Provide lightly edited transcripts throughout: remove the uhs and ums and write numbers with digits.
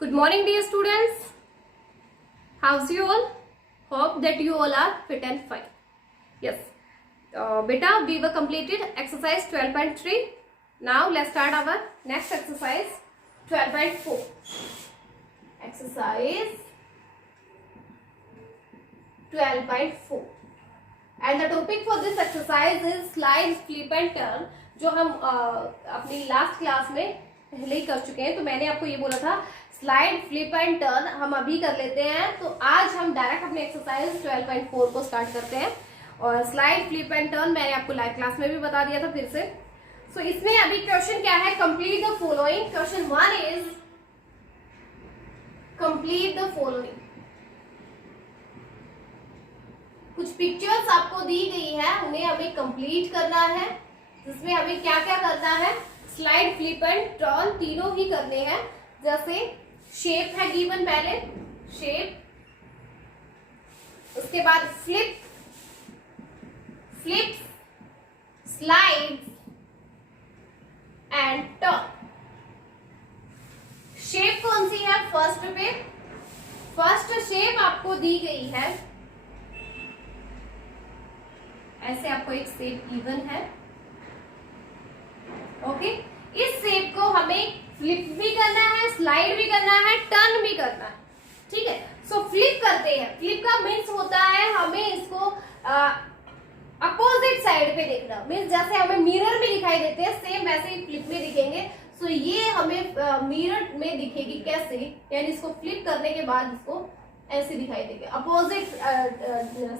Good morning, dear students. How's you all? Hope that you all are fit and fine. Yes. Beta, we were completed exercise 12.3. Now let's start our next exercise 12.4. Exercise 12.4. And the topic for this exercise is slide, flip and turn. जो हम अपनी last class में पहले ही कर चुके हैं, तो मैंने आपको ये बोला था स्लाइड, फ्लिप एंड टर्न हम अभी कर लेते हैं। तो आज हम डायरेक्ट अपने एक्सरसाइज 12.4 को स्टार्ट करते हैं। और स्लाइड, फ्लिप एंड टर्न मैंने आपको लाइव क्लास में भी बता दिया था फिर से। सो इसमें अभी क्वेश्चन क्या है, complete the following. Question 1 is complete the following. कुछ पिक्चर्स आपको दी गई है, उन्हें हमें कंप्लीट करना है, जिसमें हमें क्या क्या करना है, स्लाइड, फ्लिप एंड टर्न तीनों ही करने हैं। जैसे शेप है गिवन, पहले शेप, उसके बाद flip, slide and turn. Shape कौन सी है, फर्स्ट पे फर्स्ट शेप आपको दी गई है, ऐसे आपको एक शेप गिवन है। ओके, इस शेप को हमें फ्लिप भी करना है, स्लाइड भी करना है, टर्न भी करना है। ठीक है, सो फ्लिप करते हैं। फ्लिप का मीन्स होता है हमें इसको अपोजिट साइड पे देखना। मीन्स जैसे हमें मिरर में दिखाई देते हैं, सेम वैसे ही फ्लिप में दिखेंगे। सो ये हमें मिरर में दिखेगी कैसे, यानी इसको फ्लिप करने के बाद इसको ऐसे दिखाई देगी, अपोजिट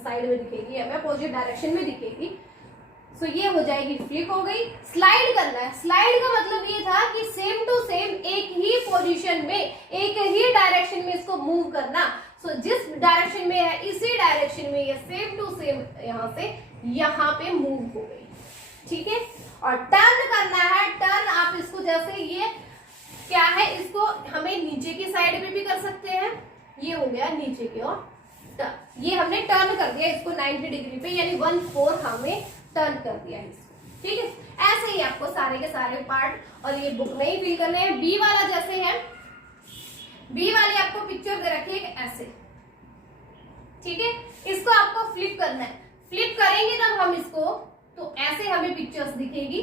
साइड में दिखेगी, हमें अपोजिट डायरेक्शन में दिखेगी। सो ये हो जाएगी, फ्लिप हो गई। स्लाइड करना है। स्लाइड का मतलब ये था कि सेम टू सेम एक ही पोजीशन में, एक ही डायरेक्शन में इसको मूव करना। सो जिस डायरेक्शन में है इसी डायरेक्शन में ये सेम टू सेम यहाँ से यहाँ पे मूव हो गई। ठीक है, और टर्न करना है। टर्न आप इसको जैसे ये क्या है, इसको हमें नीचे की साइड में भी कर सकते हैं। ये हो गया नीचे की ओर टर्न। ये हमने टर्न कर दिया इसको 90 डिग्री पे, यानी 1/4 हमें टर्न कर दिया इसको। ठीक है, ऐसे ही आपको सारे के सारे पार्ट और ये बुक में ही फिल करने हैं। बी वाला जैसे है, बी वाली आपको पिक्चर दे रखी है ऐसे। ठीक है, इसको आपको फ्लिप करना है। फ्लिप करेंगे तब हम इसको, तो ऐसे हमें पिक्चर्स दिखेगी,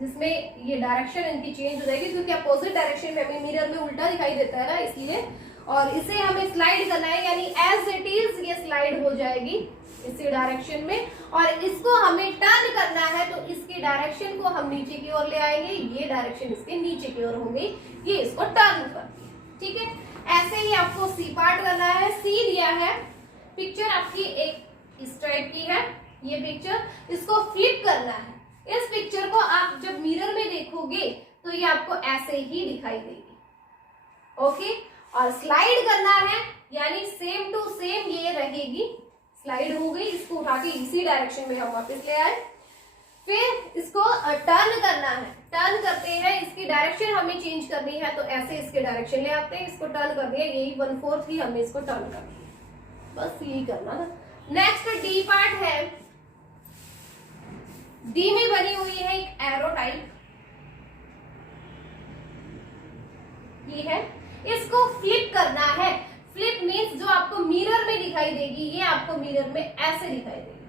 जिसमें ये डायरेक्शन इनकी चेंज हो जाएगी, क्योंकि अपोजिट डायरेक्शन में हमें मिरर में उल्टा दिखाई देता है ना, इसलिए। और इसे हमें स्लाइड करना है, यानी एज इट इज ये स्लाइड हो जाएगी इसी डायरेक्शन में। और इसको हमें टर्न करना है, तो इसकी डायरेक्शन को हम नीचे की ओर ले आएंगे। ये डायरेक्शन इसके नीचे की ओर हो गई, ये इसको टर्न कर दिया। ठीक है, ऐसे ही आपको सी पार्ट करना है। सी दिया है, पिक्चर आपकी एक इस टाइप की है ये पिक्चर, इसको फ्लिप करना है। इस पिक्चर को आप जब मिरर में देखोगे तो ये आपको ऐसे ही दिखाई देगी। ओके, और स्लाइड करना है, यानी सेम टू सेम ये रहेगी। स्लाइड हो गई, इसको उठा के इसी डायरेक्शन में हम वापस ले आए। फिर इसको टर्न करना है। टर्न करते हैं, इसकी डायरेक्शन हमें चेंज करनी है, तो ऐसे इसके डायरेक्शन ले आते हैं, इसको टर्न कर दिया, यही 1/4 ही हमें इसको टर्न करना है, बस यही करना ना। नेक्स्ट डी पार्ट है। डी में बनी हुई है एक एरो टाइप, ये है, इसको फ्लिप करना है। फ्लिप मीन्स जो आपको मिरर में दिखाई देगी, ये आपको मिरर में ऐसे दिखाई देगी।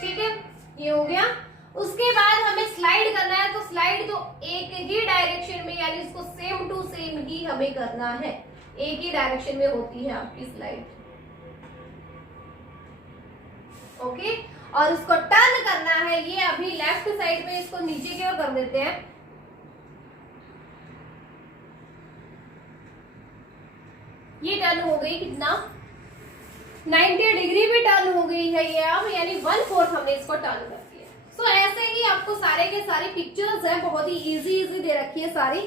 ठीक है, ये हो गया। उसके बाद हमें स्लाइड करना है, तो स्लाइड तो एक ही डायरेक्शन में, यानी इसको सेम टू सेम ही हमें करना है, एक ही डायरेक्शन में होती है आपकी स्लाइड। ओके, और उसको टर्न करना है। ये अभी लेफ्ट साइड में, इसको नीचे की ओर कर देते हैं। ये टर्न हो गई कितना, 90 डिग्री भी टर्न हो गई है ये अब, यानी 1/4 हमने इसको टर्न कर दिया। सो ऐसे ही आपको सारे के सारे पिक्चर्स है, बहुत ही इजी दे रखी है सारी।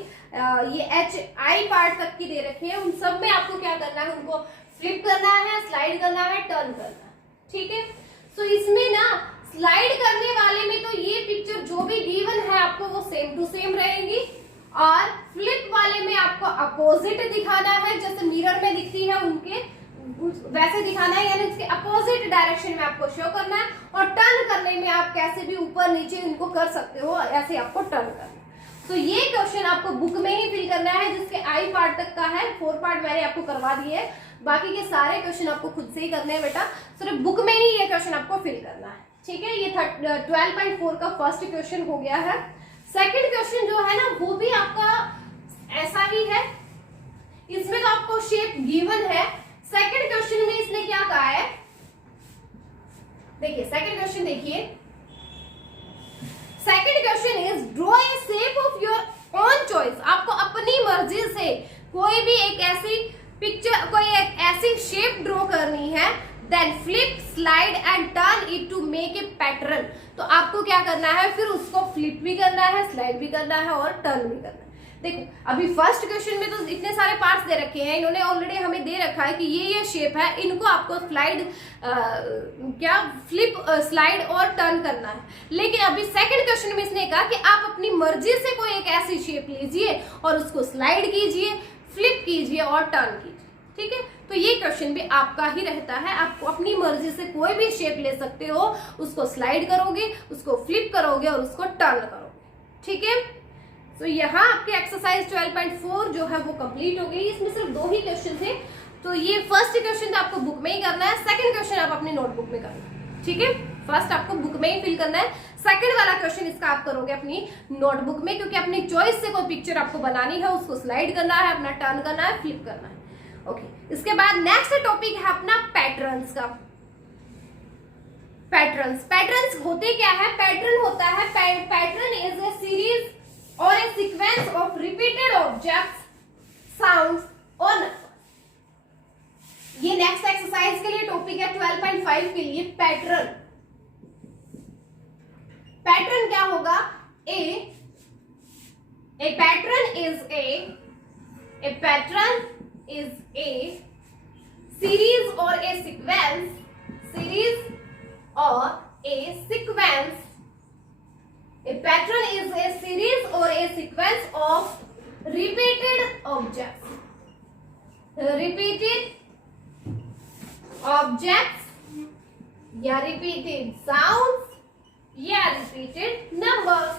ये HI पार्ट तक की दे रखी है। उन सब में आपको क्या करना है, उनको फ्लिप करना है, स्लाइड करना है, टर्न करना है। ठीक है, सो इसमें ना स्लाइड करने वाले में तो ये पिक्चर जो भी गिवन है आपको वो सेम टू सेम रहेगी, और फ्लिप वाले में आपको अपोजिट दिखाना है, जैसे मिरर में दिखती है उनके वैसे दिखाना है, यानी उसके अपोजिट डायरेक्शन में आपको शो करना है, और टर्न करने में आप कैसे भी ऊपर नीचे इनको कर सकते हो, ऐसे आपको टर्न करना है। तो ये क्वेश्चन आपको बुक में ही फिल करना है, जिसके आई पार्ट तक का है, 4 पार्ट मैंने आपको करवा दिए है, बाकी के सारे क्वेश्चन आपको खुद से ही करने हैं बेटा, सिर्फ बुक में ही ये क्वेश्चन आपको फिल करना है, ठीक है। ये 12.4 का फर्स्ट क्वेश्चन हो गया है। सेकंड क्वेश्चन जो है ना वो भी आपका ऐसा ही है, इसमें तो आपको शेप गिवन है। सेकंड क्वेश्चन में इसने क्या कहा है, देखिए सेकंड क्वेश्चन देखिए, second question is draw A shape of your own choice. आपको अपनी मर्जी से कोई भी एक ऐसी पिक्चर, कोई एक ऐसी शेप ड्रॉ करनी है, then flip slide and turn it to make a pattern. तो आपको क्या करना है, फिर उसको फ्लिप भी करना है, स्लाइड भी करना है और टर्न भी करना है। देखो अभी फर्स्ट क्वेश्चन में तो इतने सारे पार्ट्स दे रखे हैं, इन्होंने ऑलरेडी हमें दे रखा है कि ये शेप है, इनको आपको स्लाइड फ्लिप स्लाइड और टर्न करना है। लेकिन अभी सेकंड क्वेश्चन में इसने कहा कि आप अपनी मर्जी से कोई एक ऐसी शेप लीजिए और उसको स्लाइड कीजिए, फ्लिप कीजिए और टर्न कीजिए, ठीक है। तो ये क्वेश्चन भी आपका ही रहता है, आपको अपनी मर्जी से कोई भी शेप ले सकते हो, उसको स्लाइड करोगे, उसको फ्लिप करोगे और उसको टर्न करोगे, ठीक है। तो यहाँ आपके एक्सरसाइज 12.4 जो है वो कंप्लीट हो गई। इसमें सिर्फ 2 ही क्वेश्चन थे, तो ये फर्स्ट क्वेश्चन तो आपको बुक में ही करना है, सेकंड क्वेश्चन आप अपनी नोटबुक में करना है, ठीक है। फर्स्ट आपको बुक में ही फिल करना है, सेकंड वाला क्वेश्चन इसका आप करोगे अपनी नोटबुक में, क्योंकि अपनी चॉइस से कोई पिक्चर आपको बनानी है, उसको स्लाइड करना है, अपना टर्न करना है, फ्लिप करना है, ओके। इसके बाद नेक्स्ट टॉपिक है अपना पैटर्न्स का। पैटर्न्स होते क्या है, पैटर्न होता है, पैटर्न इज ए सीरीज और a sequence of repeated objects, sounds और numbers। ये नेक्स्ट एक्सरसाइज के लिए टॉपिक है 12.5 के लिए। पैटर्न क्या होगा, a pattern is a series or a sequence A pattern is a series or a sequence of repeated objects या repeated sounds या repeated numbers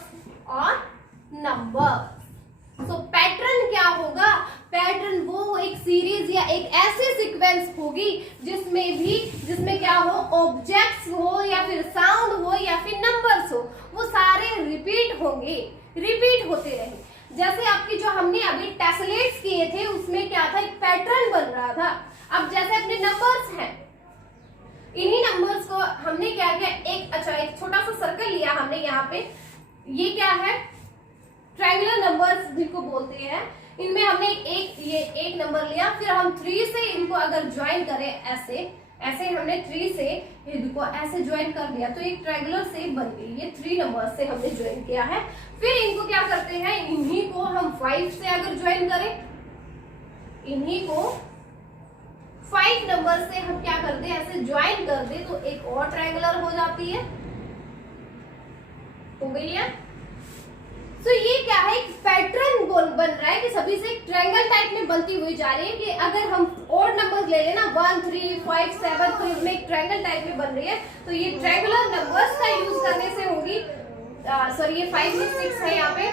और numbers। तो पैटर्न क्या होगा, पैटर्न वो एक सीरीज या एक ऐसी सीक्वेंस होगी जिसमें क्या हो, ऑब्जेक्ट्स हो या फिर साउंड हो या फिर नंबर्स हो, वो सारे रिपीट होंगे, रिपीट होते रहेंगे। जैसे आपकी जो हमने अभी टेसलेट्स किए थे उसमें क्या था, एक पैटर्न बन रहा था। अब जैसे अपने नंबर्स हैं, इन्हीं नंबर्स को हमने क्या किया, एक छोटा सा सर्कल लिया हमने यहाँ पे, ये क्या है, ट्रायंगुलर नंबर्स जिनको बोलते हैं, इनमें हमने एक नंबर लिया, फिर हम 3 से इनको अगर ज्वाइन करें ऐसे हमने 3 से इनको ऐसे ज्वाइन कर दिया तो एक ट्रायंगुलर शेप बन गई। ये 3 नंबर से हमने ज्वाइन किया है। फिर इनको क्या करते हैं, इन्हीं को हम 5 से अगर ज्वाइन करें, इन्हीं को 5 नंबर से हम क्या कर दे, ऐसे ज्वाइन कर दे तो एक और ट्रायंगुलर हो जाती है, हो गई है। तो ये क्या है, एक पैटर्न बन रहा है कि सभी से एक ट्रायंगल टाइप में बनती हुई जा रही है कि अगर हम और नंबर्स ले लेना 1 3 5 7 तो इसमें एक ट्रायंगल टाइप में बन रही है। तो ये ट्रायंगुलर नंबर्स का यूज करने से होगी, सॉरी ये 5 6 है यहाँ पे।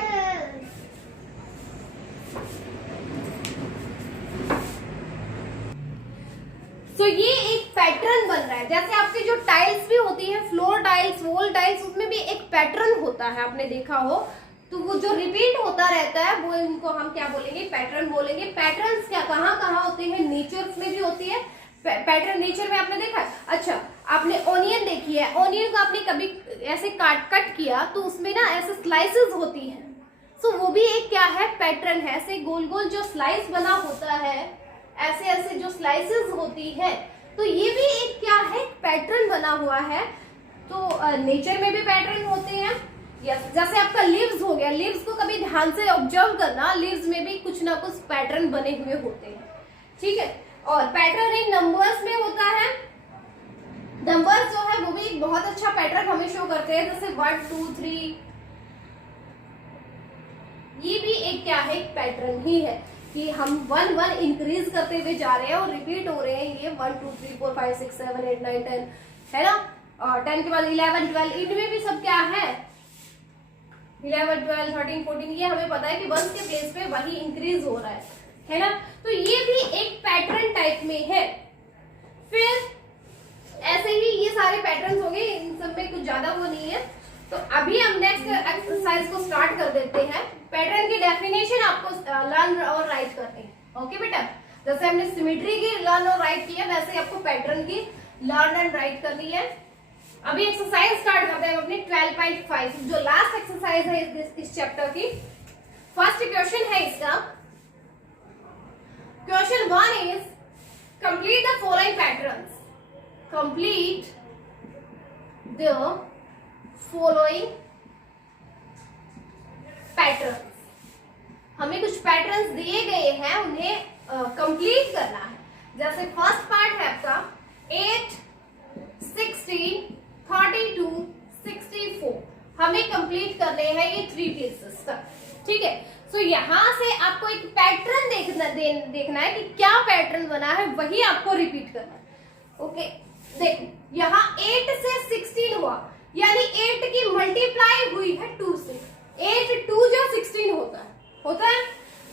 तो ये एक पैटर्न बन रहा है, जैसे आपकी जो टाइल्स भी होती है, फ्लोर टाइल्स, वॉल टाइल्स, उसमें भी एक पैटर्न होता है, आपने देखा हो, तो वो जो रिपीट होता रहता है वो इनको हम क्या बोलेंगे, पैटर्न बोलेंगे। पैटर्न्स क्या कहाँ होते हैं, नेचर में भी होती है पैटर्न, नेचर में आपने देखा है। अच्छा, आपने ऑनियन देखी है, ऑनियन को आपने कभी ऐसे कट किया तो उसमें ना ऐसे स्लाइसेस होती हैं, तो वो भी एक क्या है, पैटर्न है। ऐसे गोल गोल जो स्लाइस बना होता है, ऐसे जो स्लाइसेस होती है, तो ये भी एक क्या है, पैटर्न बना हुआ है। तो नेचर में भी पैटर्न होते हैं। जैसे आपका लीव्स हो गया, लीव्स को कभी ध्यान से ऑब्जर्व करना, लीव्स में भी कुछ ना कुछ पैटर्न बने हुए होते हैं, ठीक है। और पैटर्न एक नंबर्स में होता है, नंबर्स जो है वो भी एक बहुत अच्छा पैटर्न हमें शो करते हैं, जैसे 1 2 3, ये भी एक क्या है, एक पैटर्न ही है। कि हम 1 1 इंक्रीज करते हुए जा रहे हैं और रिपीट हो रहे हैं। ये 1 2 3 4 5 6 7 8 9 10 है ना, और 10 के बाद 11 12 इनमें भी सब क्या है 11 12 13 14, ये हमें पता है कि 1 के प्लेस पे वही इंक्रीज हो रहा है ना। तो ये भी एक पैटर्न टाइप में है। फिर ऐसे ही ये सारे पैटर्न्स हो गए, इन सब में कुछ ज्यादा वो नहीं है। तो अभी हम नेक्स्ट एक्सरसाइज को स्टार्ट कर देते हैं। पैटर्न की डेफिनेशन आपको लर्न और राइट करनी है। ओके बेटा, जैसे हमने सिमेट्री की लर्न और राइट किया वैसे आपको पैटर्न की लर्न एंड राइट करनी है। अभी एक्सरसाइज स्टार्ट करते हैं अपनी 12.5 जो लास्ट एक्सरसाइज है इस चैप्टर की। फर्स्ट क्वेश्चन है इसका, question 1 is complete the following patterns. Complete the following patterns. हमें कुछ पैटर्न्स दिए गए हैं, उन्हें कंप्लीट करना है। जैसे फर्स्ट पार्ट है आपका 8 16 32 64, हमें कंप्लीट करने हैं ये 3 प्लेसेस तक। ठीक है, सो यहां से आपको एक पैटर्न देखना है कि क्या पैटर्न बना है, वही आपको रिपीट करना है। ओके, देखो यहाँ 8 से 16 हुआ, यानी 8 की मल्टीप्लाई हुई है 2 से। 8 2 जो 16 होता है।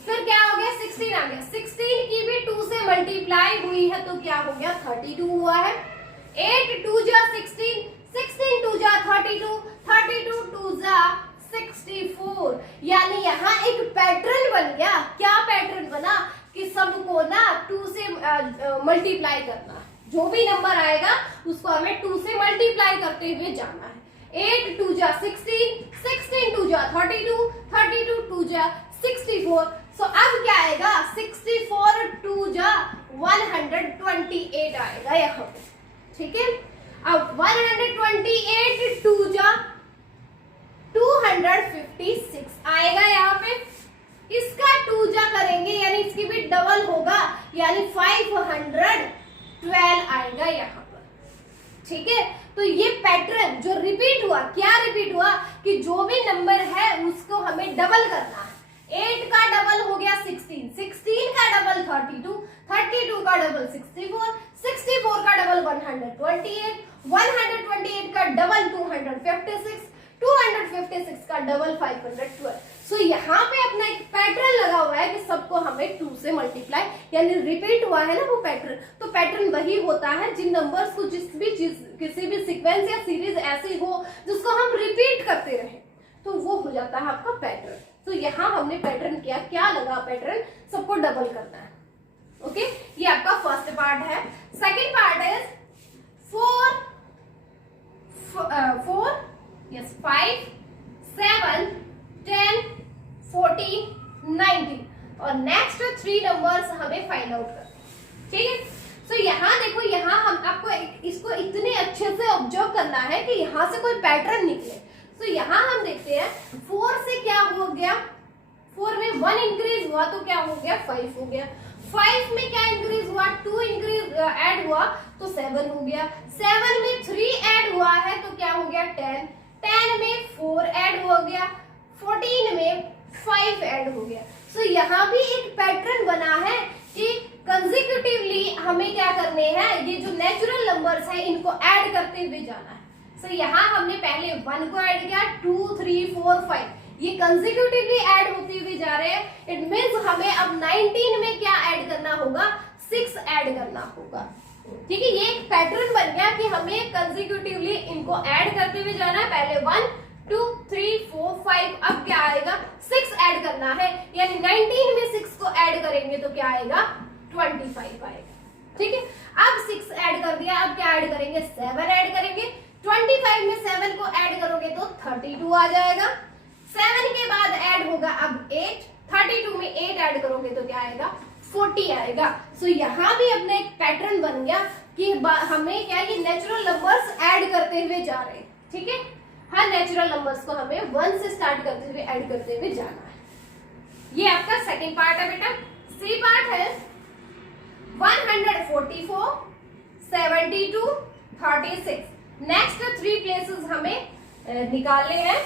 फिर क्या हो गया 16 आ गया, 16 की भी 2 से मल्टीप्लाई हुई है तो क्या हो गया 32 हुआ है। 8 2 जा 16, 16 2 जा 32, 32 2 जा 64, यानी यहाँ एक पैटर्न बन गया। क्या पैटर्न बना कि सबको ना 2 से मल्टीप्लाई करना, जो भी नंबर आएगा उसको हमें 2 से मल्टीप्लाई करते हुए जाना है। 8 2 जा 16, 16 2 जा 32, 32 2 जा 64। सो अब क्या आएगा 64 2 जा 128 आएगा यहाँ पे। ठीक है, अब 128 2 जा 256 आएगा यहाँ पे। इसका 2 जा करेंगे यानी इसकी भी डबल होगा, यानी 512 आएगा यहाँ पर। ठीक है, तो ये पैटर्न जो रिपीट हुआ, क्या रिपीट हुआ कि जो भी नंबर है उसको हमें डबल करना है। 8 का डबल हो गया 16, 16 का डबल 32, 32 का डबल 64, 64 का डबल 128, 128 का डबल 256, 256 का डबल 512। सो यहाँ पे अपना एक पैटर्न लगा हुआ है कि सबको हमें 2 से मल्टीप्लाई, यानी रिपीट हुआ है ना वो पैटर्न। तो पैटर्न वही होता है जिन नंबर्स को किसी भी सीक्वेंस या सीरीज ऐसी हो जिसको हम रिपीट करते रहे, तो वो हो जाता है आपका पैटर्न। तो यहाँ हमने पैटर्न किया, क्या लगा पैटर्न, सबको डबल करना है। ओके, ये आपका फर्स्ट पार्ट है। सेकेंड पार्ट है 5 7 10 14 19 और नेक्स्ट 3 नंबर्स हमें फाइंड आउट करना है। ठीक है, सो यहाँ देखो, यहाँ हम आपको इसको इतने अच्छे से ऑब्जर्व करना है कि यहाँ से कोई पैटर्न निकले। तो यहाँ हम देखते हैं 4 से क्या हो गया, 4 में 1 इंक्रीज हुआ तो क्या हो गया 5 हो गया। 5 में क्या इंक्रीज हुआ 2 इंक्रीज ऐड हुआ तो 7 हो गया। 7 में 3 ऐड हुआ है तो क्या हो गया 10, 10 में 4 ऐड हो गया, 14 में 5 ऐड हो गया। सो यहाँ भी एक पैटर्न बना है कि कंसेक्यूटिवली हमें क्या करने हैं, ये जो नेचुरल नंबर्स हैं इनको ऐड करते हुए जाना है। सो यहाँ हमने पहले 1 को ऐड किया, 2 3 4 5, ये कंसेक्यूटिवली ऐड होते हुए जा रहे हैं। इट मींस हमें अब 19 में क्या ऐड करना होगा 6 ऐड करना होगा। ठीक है, ये एक पैटर्न बन गया कि हमें कंसेक्यूटिवली इनको ऐड करते हुए जाना है। पहले 1 2 3 4 5, अब क्या आएगा 6 ऐड करना है, यानी 19 में 6 को ऐड करेंगे तो क्या आएगा 25 आएगा। ठीक है, अब 6 ऐड कर दिया, अब क्या ऐड करेंगे 7 ऐड करेंगे। 25 में 7 को ऐड करोगे तो 32 आ जाएगा। 7 के बाद ऐड होगा अब 8, 32 में 8 ऐड करोगे तो क्या आएगा 40 आएगा। सो यहाँ भी अपना एक पैटर्न बन गया कि हमें क्या ये नेचुरल नंबर्स ऐड करते हुए जा रहे हैं। ठीक है, हर नेचुरल नंबर्स को हमें 1 से स्टार्ट करते हुए ऐड करते हुए जाना है। ये आपका सेकंड पार्ट है बेटा। सी पार्ट है 144 72 36। नेक्स्ट 3 प्लेसेस हमें निकालने हैं।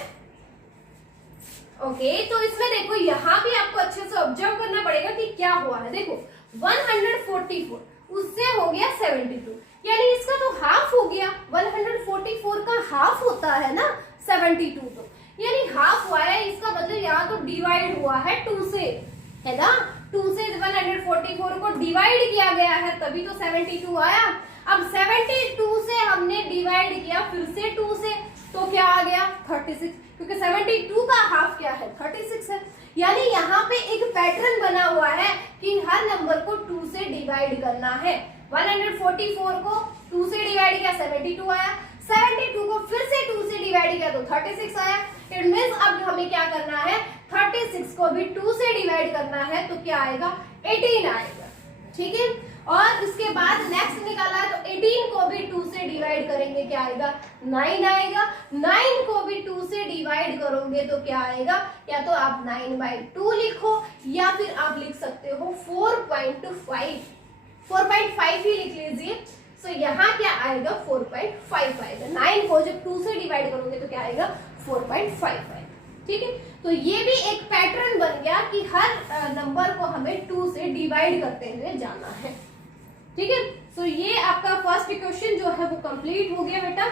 ओके तो इसमें देखो यहाँ भी आपको अच्छे से ऑब्जर्व करना पड़ेगा कि क्या हुआ है। देखो 144 उससे हो गया 72, यानी इसका तो हाफ हो गया। 144 का हाफ होता है ना 72, तो यानी हाफ हुआ है, इसका मतलब यहाँ तो डिवाइड हुआ है 2 से, है ना। 2 से 144 को डिवाइड किया गया है तभी तो 72 आया। अब 72 से हमने डिवाइड किया फिर से 2 से, तो क्या आ गया 36, क्योंकि 72 का हाफ क्या है 36 है। यानी यहाँ पे एक पैटर्न बना हुआ है कि हर नंबर को 2 से डिवाइड करना है। 144 को 2 से डिवाइड किया 72 आया, 72 को फिर से 2 से डिवाइड किया तो 36 आया। इट मींस अब हमें क्या करना है, 36 को भी 2 से डिवाइड करना है तो क्या आएगा 18 आएगा, ठीक है। और इसके बाद नेक्स्ट निकाला है तो 18 को भी 2 से डिवाइड करेंगे क्या आएगा 9 आएगा। 9 को भी 2 से डिवाइड करोगे तो क्या आएगा, या तो आप 9/2 लिखो या फिर आप लिख सकते हो 4.5, 4.5 ही लिख लीजिए। सो यहाँ क्या आएगा 4.5 आएगा। 9 को जब 2 से डिवाइड करोगे तो क्या आएगा 4.5 आएगा, ठीक है। तो ये भी एक पैटर्न बन गया कि हर नंबर को हमें 2 से डिवाइड करते हुए जाना है, ठीक है। सो ये आपका फर्स्ट क्वेश्चन जो है वो कंप्लीट हो गया बेटा।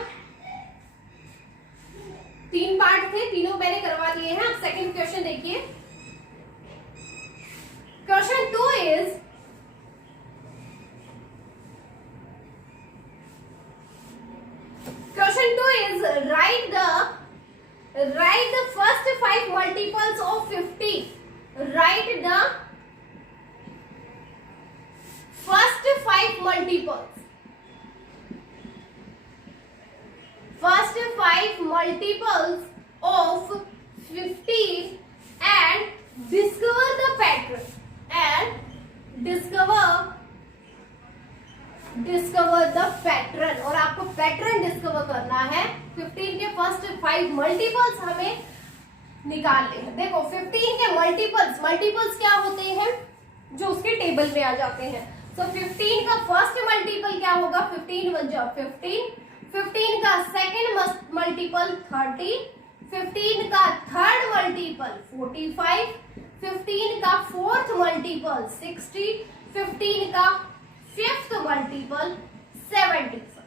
3 पार्ट थे, तीनों मैंने करवा दिए हैं। अब सेकंड क्वेश्चन देखिए। Question 2 is write the first 5 multiples of 50. Write the first 5 multiples. First 5 multiples of 50 and discover the pattern. Discover the pattern, और आपको पैटर्न डिस्कवर करना है। 15 के फर्स्ट 5 मल्टीपल्स हमें निकालने हैं। देखो 15 के मल्टीपल्स क्या होते हैं जो उसके टेबल में आ जाते हैं। सो 15 का फर्स्ट मल्टीपल क्या होगा 15 1 जा 15, 15 का सेकंड मल्टीपल 30, 15 का थर्ड मल्टीपल 45, 15 का फोर्थ मल्टीपल 60, 15 का फिफ्थ मल्टीपल 75।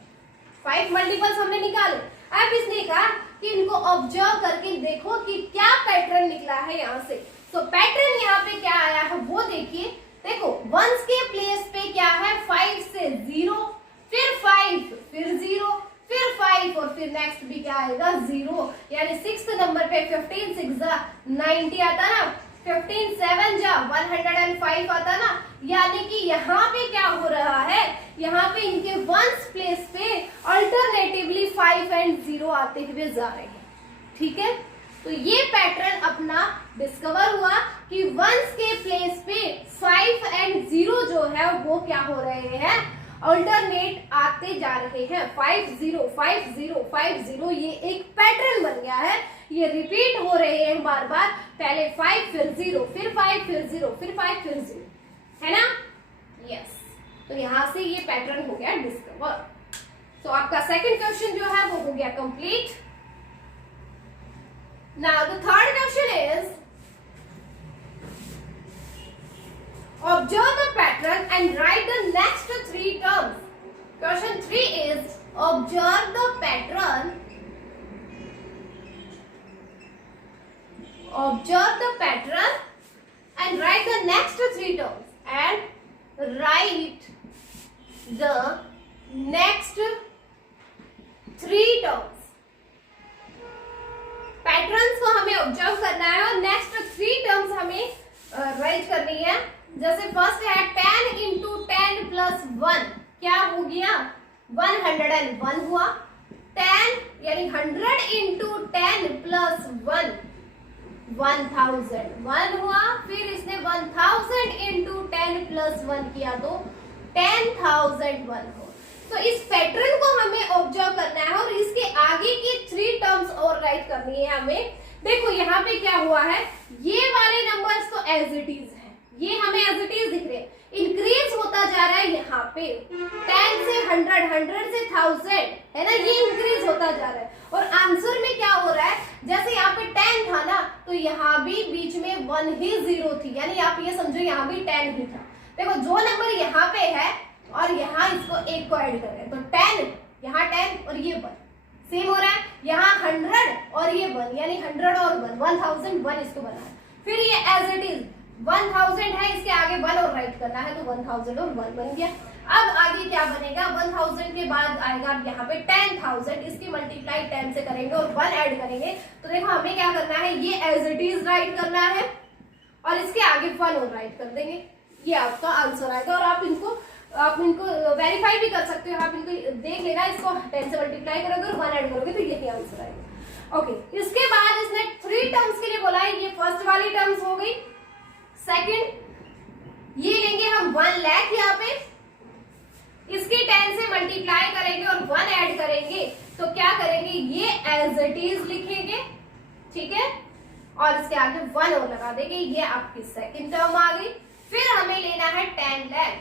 5 मल्टीपल्स हमने निकाले। अब इसने कहा कि इनको ऑब्जर्व करके देखो कि क्या पैटर्न निकला है यहाँ से। सो पैटर्न यहाँ पे क्या आया है वो देखिए। देखो वंस के प्लेस पे क्या है 5 से 0, फिर 5, फिर 0, फिर 5 और फिर नेक्स्ट भी क्या आएगा 0। यानी 6th नंबर पे 15 6 जा 90 आता ना, 15 7 जा 105 आता ना। यानी कि यहाँ पे क्या हो रहा है, यहाँ पे इनके वंस प्लेस पे अल्टरनेटिवली 5 एंड 0 आते हुए जा रहे हैं, ठीक है। तो ये पैटर्न अपना डिस्कवर हुआ कि वंस के प्लेस पे 5 एंड 0 जो है वो क्या हो रहे हैं, अल्टरनेट आते जा रहे हैं। 5 0 5 0 5 0 ये एक पैटर्न बन गया है, ये रिपीट हो रहे हैं बार बार। पहले 5 फिर 0 फिर 5 फिर 0 फिर 5 फिर 0, है ना। यस, तो यहां से ये पैटर्न हो गया डिस्कवर। तो आपका सेकंड क्वेश्चन जो है वो हो गया complete. Now the third question is observe the pattern and write the next 3 terms. Question 3 is observe the pattern. Observe the pattern and write the next 3 terms. And write the next 3 terms. Patterns को हमें observe करना है और next 3 terms हमें right करनी है। जैसे first है 10 इंटू 10 प्लस 1 क्या हो गया 101 हुआ। 10 यानी 100 इंटू 10 प्लस 1 1001 हुआ। फिर इसने 1000 इंटू 10 प्लस 1 किया तो 10,001 हो। तो इस पैटर्न को हमें ऑब्जर्व करना है और इसके आगे की 3 टर्म्स और राइट करनी है हमें। देखो यहाँ पे क्या हुआ है, ये वाले नंबर्स तो एज इट इज है, ये हमें एज इट इज दिख रहे हैं। इंक्रीज होता जा रहा है यहाँ पे 10 से 100, 100 से 1000, है ना, ये इंक्रीज होता जा रहा है। और आंसर में क्या हो रहा है, जैसे यहाँ पे 10 था ना, तो यहाँ भी बीच में 1 ही 0 थी, यानी आप ये समझो यहाँ भी 10 ही था। देखो जो नंबर यहाँ पे है और यहाँ इसको एक को ऐड कर रहे हैं, तो 10, यहाँ 10 और ये 1 सेम हो रहा है, यहाँ 100 और ये 1, यानी 100 और 1, 1001 इसको बना है। फिर ये एज इट इज 1000 है, इसके आगे 1 और राइट करना है, तो 1000 और 1 बन गया। अब आगे क्या बनेगा, 1000 के बाद आएगा यहाँ पे 10,000, इसकी मल्टीप्लाई 10 से करेंगे और 1 ऐड करेंगे। तो देखो हमें क्या करना है, ये एज इट इज राइट करना है और इसके आगे 1 और राइट कर देंगे, ये आपका आंसर आएगा। और आप इनको वेरीफाई भी कर सकते हो, आप इनको देख लेना, इसको 10 से मल्टीप्लाई करोगे और 1 ऐड करोगे तो यही आंसर आएगा। ओके, इसके बाद इसने 3 टर्म्स के लिए बोला है, ये फर्स्ट वाली टर्म्स हो गई। सेकंड ये लेंगे हम 1 लाख, यहाँ पे इसकी 10 से मल्टीप्लाई करेंगे और 1 ऐड करेंगे, तो क्या करेंगे, ये एज इट इज लिखेंगे, ठीक है, और इसके आगे 1 और लगा देंगे, ये आपकी सेकंड टर्म आ गई। फिर हमें लेना है 10 लाख,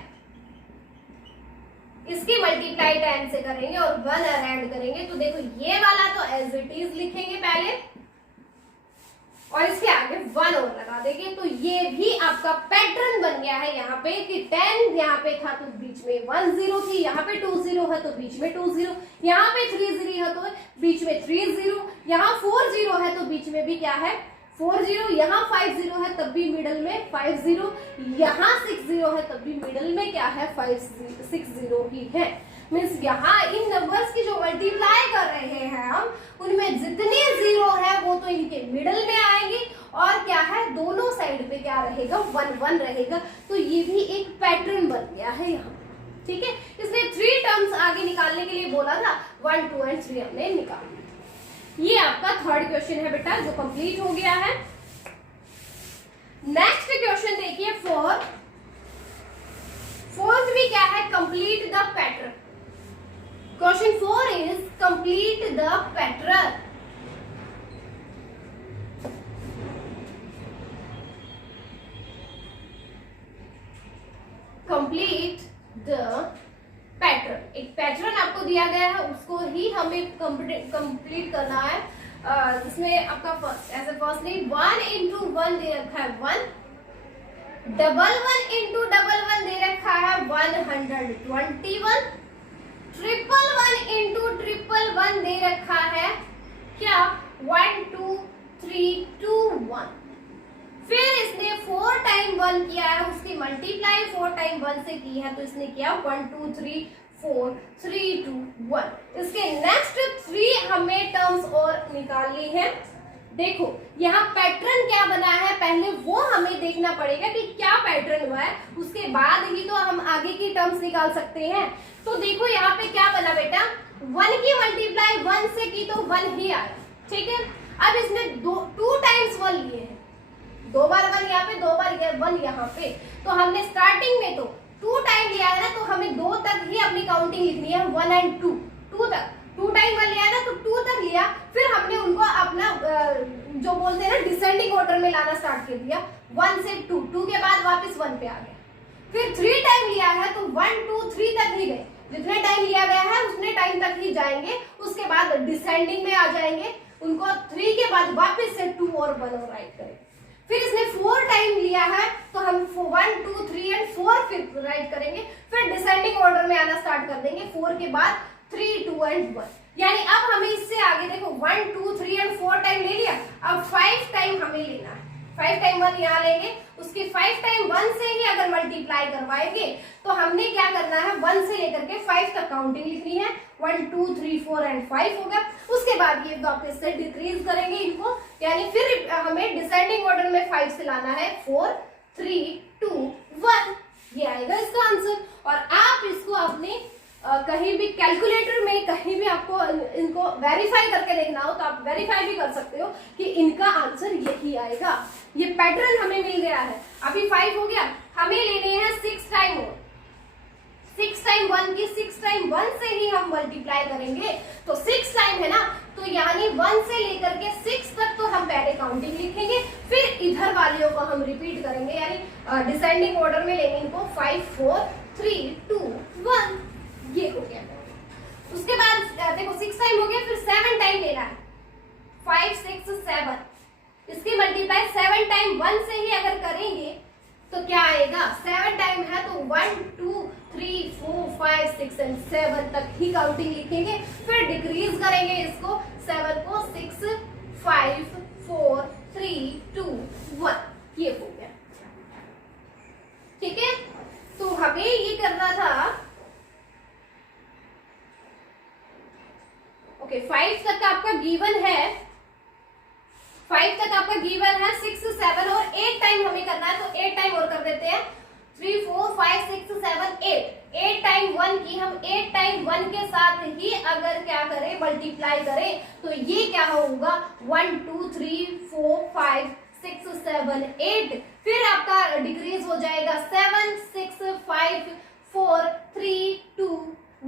इसकी मल्टीप्लाई 10 से करेंगे और 1 ऐड करेंगे, तो देखो ये वाला तो एज इट इज लिखेंगे पहले और इसके आगे 1 और लगा देंगे, तो ये भी आपका पैटर्न बन गया है यहाँ पे कि 10 यहाँ पे था तो बीच में 1 0 थी, यहाँ पे 2 0 है तो बीच में 2 0, यहाँ पे 3 0 है तो बीच में 3 0, यहाँ 4 0 है तो बीच में भी क्या है 4 0, यहाँ 5 0 है तब भी मिडल में 5 0, यहाँ 6 0 है तब भी मिडल में क्या है 6 0 ही है। मीन्स यहाँ इन नंबर्स की जो मल्टीप्लाई कर रहे हैं हम, उनमें जितने 0 है वो तो इनके मिडल में आएंगे और क्या है दोनों साइड पे क्या रहेगा 1 1 रहेगा, तो ये भी एक पैटर्न बन गया है यहाँ, ठीक है। इसने 3 टर्म्स आगे निकालने के लिए बोला था, 1 2 और 3 हमने निकाल लिया। ये आपका थर्ड क्वेश्चन है बेटा जो कंप्लीट हो गया है। नेक्स्ट क्वेश्चन देखिए फोर्थ भी क्या है, complete the pattern. Question 4 is complete the pattern. Complete the pattern. एक पैटर्न आपको दिया गया है, उसको ही हमें कंप्लीट करना है, जिसमें आपका फर्स्ट नहीं 1 into 1 दे रखा है 1, डबल 1 into डबल 1 दे रखा है 121, ट्रिपल 1 इंटू ट्रिपल 1 दे रखा है क्या 1 2 3 2 1। फिर इसने 4 टाइम 1 किया है, उसकी मल्टीप्लाई 4 टाइम 1 से की है, तो इसने किया 1 2 3 4 3 2 1। इसके नेक्स्ट 3 हमें टर्म्स और निकालनी है। देखो यहाँ पैटर्न क्या बना है, पहले वो हमें देखना पड़ेगा कि क्या पैटर्न हुआ है, उसके बाद ही तो हम आगे की टर्म्स निकाल सकते हैं। तो देखो यहाँ पे क्या बना बेटा, 1 की मल्टीप्लाई 1 से की तो 1 ही आया, ठीक है। अब इसने 2 टाइम्स 1 लिए हैं, 2 बार 1 यहाँ पे, 2 बार 1 यहाँ पे, तो हमने स्टार्टिंग में तो 2 टाइम लिया है ना, तो हमें 2 तक ही अपनी काउंटिंग लिखनी है, 1 and 2 तक। 2 टाइम 1 लिया है ना, तो 2 तक लिया, फिर हमने उनको अपना जो बोलते हैं ना डिसेंडिंग ऑर्डर में लाना स्टार्ट कर दिया, 1 से 2 के बाद वापस 1 पे आ गया। फिर 3 टाइम लिया है तो 1 2 3 तक ही गए, जितने टाइम लिया गया है उतने टाइम तक ही जाएंगे, उसके बाद डिसेंडिंग में आ जाएंगे, उनको 3 के बाद वापस से 2 और 1 और राइट करें। फिर इसने 4 टाइम लिया है तो हम 1 2 3 और 4 फिर राइट करेंगे, फिर डिसेंडिंग ऑर्डर में आना स्टार्ट कर देंगे, 4 के बाद 3 2 and 1। यानी अब हमें इससे आगे देखो 1 2 3 और 4 टाइम ले लिया, अब 5 टाइम हमें लेना है, 5 टाइम 1 यहाँ लेंगे, उसके 5 टाइम 1 से ही अगर मल्टीप्लाई करवाएंगे तो हमने क्या करना है 1 से लेकर के 5 तक काउंटिंग लिखनी है, 1 2 3 4 and 5 होगा। उसके बाद ये वापस से डिक्रीज करेंगे इनको, यानी फिर हमें डिसेंडिंग ऑर्डर में 5 से लाना है 4 3 2 1, ये आएगा इसका आंसर। और आप इसको अपने कहीं भी कैलकुलेटर में कहीं भी आपको इनको वेरीफाई करके देखना हो तो आप वेरीफाई भी कर सकते हो कि इनका आंसर यही आएगा। ये पैटर्न हमें मिल गया है, अभी 5 हो गया, हमें लेने हैं 6 टाइम और 6 टाइम 1 की 6 टाइम 1 से ही हम मल्टीप्लाई करेंगे, तो 6 टाइम है ना, तो तो यानी 1 से लेकर के 6 तक तो हम पहले काउंटिंग लिखेंगे, फिर इधर वालियों को हम रिपीट करेंगे, यानी डिसेंडिंग ऑर्डर में लेंगे इनको 5 4 3 2 1। ये हो गया। उसके बाद देखो 6 टाइम हो गया, फिर 7 टाइम लेना है, 5 6 7। इसकी मल्टीप्लाई 7 टाइम 1 से ही अगर करेंगे तो क्या आएगा, 7 टाइम है तो 1 2 3 4 5 6 एंड 7 तक ही काउंटिंग लिखेंगे, फिर डिक्रीज करेंगे इसको 7 को 6 5 4 3 2 1। ये हो गया। ठीक है, तो हमें ये करना था। ओके, 5 तक आपका गिवन है, 5 तक आपका गिवन है, 6 7 और 8 टाइम हमें करना है, तो 8 टाइम और कर देते हैं, 3 4 5 6 7 8 टाइम 1 की हम 8 टाइम 1 के साथ ही अगर क्या करें, मल्टीप्लाई करें, तो ये क्या होगा 1 2 3 4 5 6 7 8। फिर आपका डिक्रीज हो जाएगा 7 6 5 4 3 2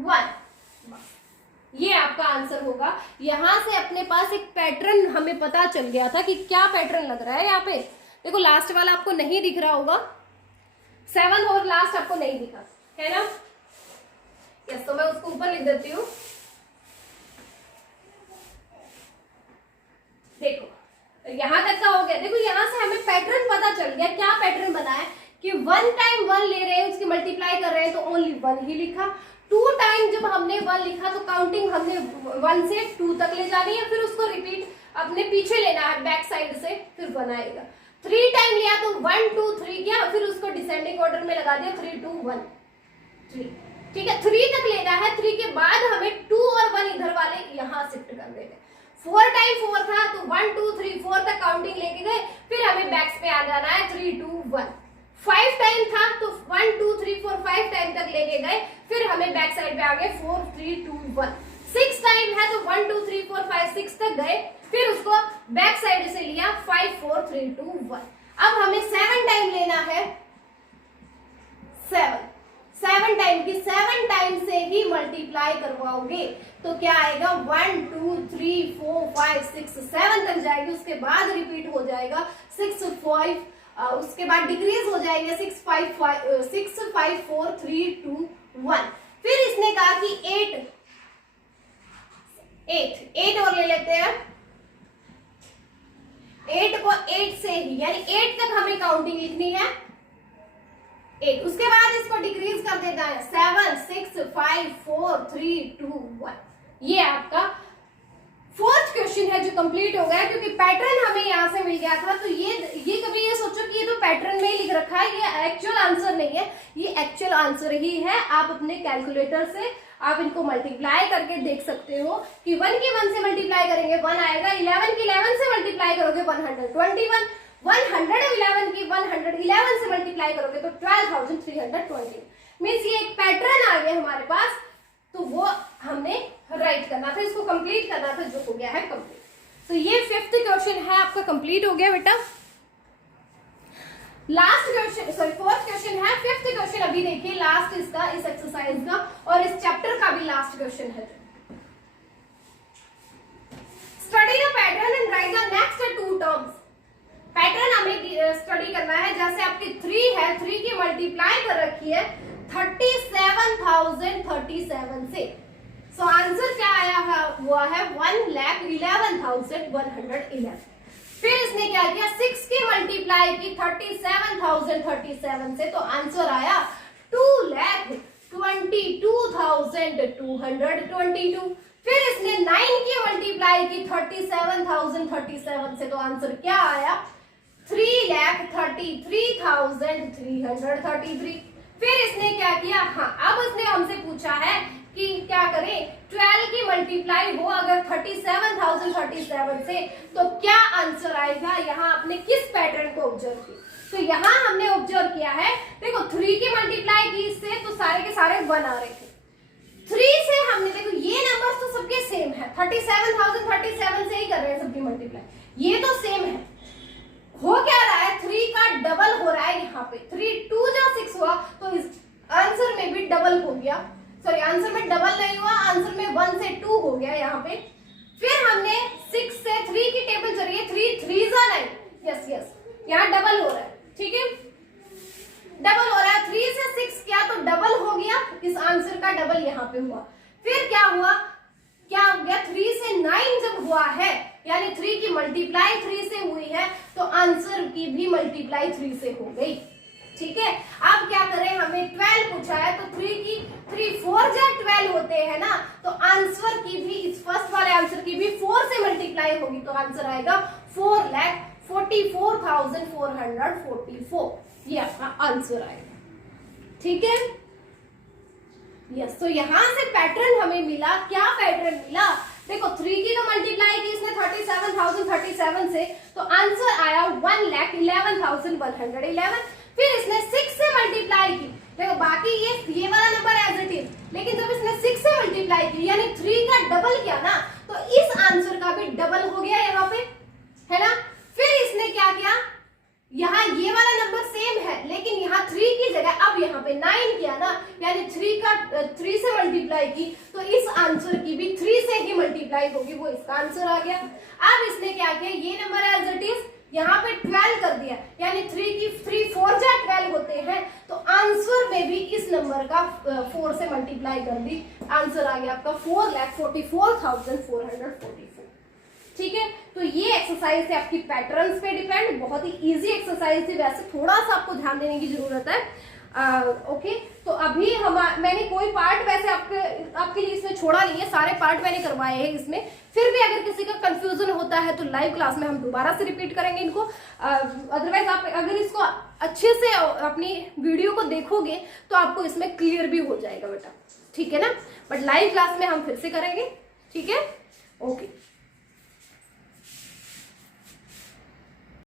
1। ये आपका आंसर होगा। यहां से अपने पास एक पैटर्न हमें पता चल गया था कि क्या पैटर्न लग रहा है। यहाँ पे देखो लास्ट वाला आपको नहीं दिख रहा होगा, 7 और लास्ट आपको नहीं दिखा है ना। यस, तो मैं उसको ऊपर लिख देती हूँ। देखो यहां तक का हो गया। देखो यहां से हमें पैटर्न पता चल गया। क्या पैटर्न बना है कि 1 टाइम 1 ले रहे हैं, उसकी मल्टीप्लाई कर रहे हैं, तो ओनली 1 ही लिखा। 2 टाइम जब हमने 1 लिखा तो काउंटिंग हमने 1 से 2 तक ले जानी है, फिर उसको रिपीट अपने पीछे लेना है बैक साइड से, फिर 1 आएगा। 3 टाइम लिया तो 1 2 3 किया, फिर उसको डिसेंडिंग ऑर्डर में लगा दिया, 3 2 1 3। ठीक है, 3 तक लेना है। 3 के बाद हमें 2 और 1 इधर वाले यहाँ शिफ्ट कर देंगे। 4 टाइम 4 था तो 1 2 3 4 तक काउंटिंग लेके गए, फिर हमें बैक्स पे आ जाना है 3 2 1। 5 टाइम था तो 1 2 3 4 5 टाइम तक लेके गए, फिर हमें बैक साइड पे आ गए 4 3 2 1। 6 टाइम है तो 1 2 3 4 5 6 तक गए, फिर उसको बैक साइड से लिया 5 4 3 2 1। अब हमें 7 टाइम लेना है, 7 टाइम की 7 टाइम से ही मल्टीप्लाई करवाओगे तो क्या आएगा 1 2 3 4 5 6 7 तक जाएगी। उसके बाद रिपीट हो जाएगा 6 5, उसके बाद डिक्रीज हो जाएंगे 6 5 4 3 2 1। फिर इसने कहा कि 8 और ले लेते हैं। 8 को 8 से ही, यानी 8 तक हमें काउंटिंग लिखनी है 8। उसके बाद इसको डिक्रीज कर देता है 7 6 5 4 3 2 1। ये आपका 4th क्वेश्चन है जो कंप्लीट हो गया, क्योंकि पैटर्न हमें यहाँ से मिल गया था। तो ये कभी ये सोचो कि ये तो पैटर्न में ही लिख रखा है, ये एक्चुअल आंसर नहीं है, ये एक्चुअल आंसर ही है। आप अपने कैलकुलेटर से आप इनको मल्टीप्लाई करके देख सकते हो कि 1 की 1 से मल्टीप्लाई करेंगे 1 आएगा, 11 की 11 से मल्टीप्लाई करोगे 121, 111 की 111 से मल्टीप्लाई करोगे तो 12,320। मीन्स ये एक पैटर्न आ गया हमारे पास, तो वो हमने राइट करना था, इसको कंप्लीट करना था, जो हो गया है कंप्लीट। तो ये 5th क्वेश्चन है आपका कंप्लीट हो गया बेटा। Last question, sorry 4th question है। 5th क्वेश्चन अभी देखिए, लास्ट इसका, इस एक्सरसाइज का और इस चैप्टर का भी लास्ट क्वेश्चन है। Study the pattern and right the next 2 terms. Pattern हमें स्टडी करना है। जैसे आपकी 3 है, 3 की मल्टीप्लाई कर रखी है 37,037 से। सो आंसर क्या आया हुआ है 1,11,111। फिर इसने क्या किया 6 की मल्टीप्लाई की 37,037 से, तो आंसर आया 2,22,222। फिर इसने 9 की मल्टीप्लाई की 37,037 से, तो आंसर क्या आया 3,33,333। फिर इसने क्या किया, हाँ अब इसने हमसे पूछा है कि क्या करें 12 की मल्टीप्लाई हो अगर 37,037 से, तो क्या आंसर आएगा। यहाँ आपने किस पैटर्न को ऑब्जर्व किया, तो यहाँ हमने ऑब्जर्व किया है, देखो 3 की मल्टीप्लाई की इससे तो सारे के सारे 1 आ रहे थे। 3 से हमने, देखो ये नंबर्स तो सबके सेम है, 37,037 से ही कर रहे हैं सबकी मल्टीप्लाई, ये तो सेम है। हो क्या रहा है 3 का डबल हो रहा है यहाँ पे, 3 2 जा 6 हुआ, तो इस आंसर में भी डबल हो गया। सॉरी आंसर में डबल नहीं हुआ, आंसर में 1 से 2 हो गया यहाँ पे। फिर हमने 6 से 3 की टेबल चली है, 3 3 9, यस यस, यहाँ डबल हो रहा है, ठीक है, डबल हो रहा है, 3 से 6 किया तो डबल हो गया, इस आंसर का डबल यहाँ पे हुआ। फिर क्या हुआ, क्या हो गया, 3 से 9 जब हुआ है, यानी 3 की मल्टीप्लाई 3 से हुई है, तो आंसर की भी मल्टीप्लाई 3 से हो गई, ठीक है। अब क्या करें, हमें 12 पूछा है, तो 3 की 3 4 जा 12 होते हैं ना, तो आंसर की भी, इस फर्स्ट वाले आंसर की भी 4 से मल्टीप्लाई होगी, तो आंसर आएगा 4,44,444, ये आपका आंसर आएगा, ठीक है, यस। तो यहां से पैटर्न हमें मिला, क्या पैटर्न मिला, देखो 3 की तो मल्टीप्लाई की इसने 37,037 से, तो आंसर आया 1,11,111। फिर इसने 6 से मल्टीप्लाई की, देखो बाकी ये वाला नंबर एज इट इज, लेकिन जब इसने 6 से मल्टीप्लाई की यानी 3 का डबल किया ना, तो इस आंसर का भी डबल हो गया यहाँ पे, है ना। फिर इसने क्या किया, यहाँ ये वाला नंबर सेम है, लेकिन यहाँ 3 की जगह अब यहाँ पे 9 किया ना, यानी 3 से मल्टीप्लाई की, तो इस आंसर की भी 3 से ही मल्टीप्लाई होगी, वो इसका आंसर आ गया। अब इसने क्या किया, ये नंबर एज इट इज यहाँ पे 12 कर दिया, यानी 3 4 जा 12 होते हैं, तो आंसर में भी इस नंबर का 4 से मल्टीप्लाई कर दी, आंसर आ गया आपका 4,44,444, ठीक है। तो ये एक्सरसाइज है आपकी पैटर्न्स पे डिपेंड, बहुत ही इजी एक्सरसाइज थी, वैसे थोड़ा सा आपको ध्यान देने की जरूरत है, ओके। तो अभी मैंने कोई पार्ट वैसे आपके लिए इसमें छोड़ा नहीं है, सारे पार्ट मैंने करवाए हैं इसमें। फिर भी अगर किसी का कंफ्यूजन होता है तो लाइव क्लास में हम दोबारा से रिपीट करेंगे इनको, अदरवाइज आप अगर इसको अच्छे से अपनी वीडियो को देखोगे तो आपको इसमें क्लियर भी हो जाएगा बेटा, ठीक है ना। बट लाइव क्लास में हम फिर से करेंगे, ठीक है, ओके।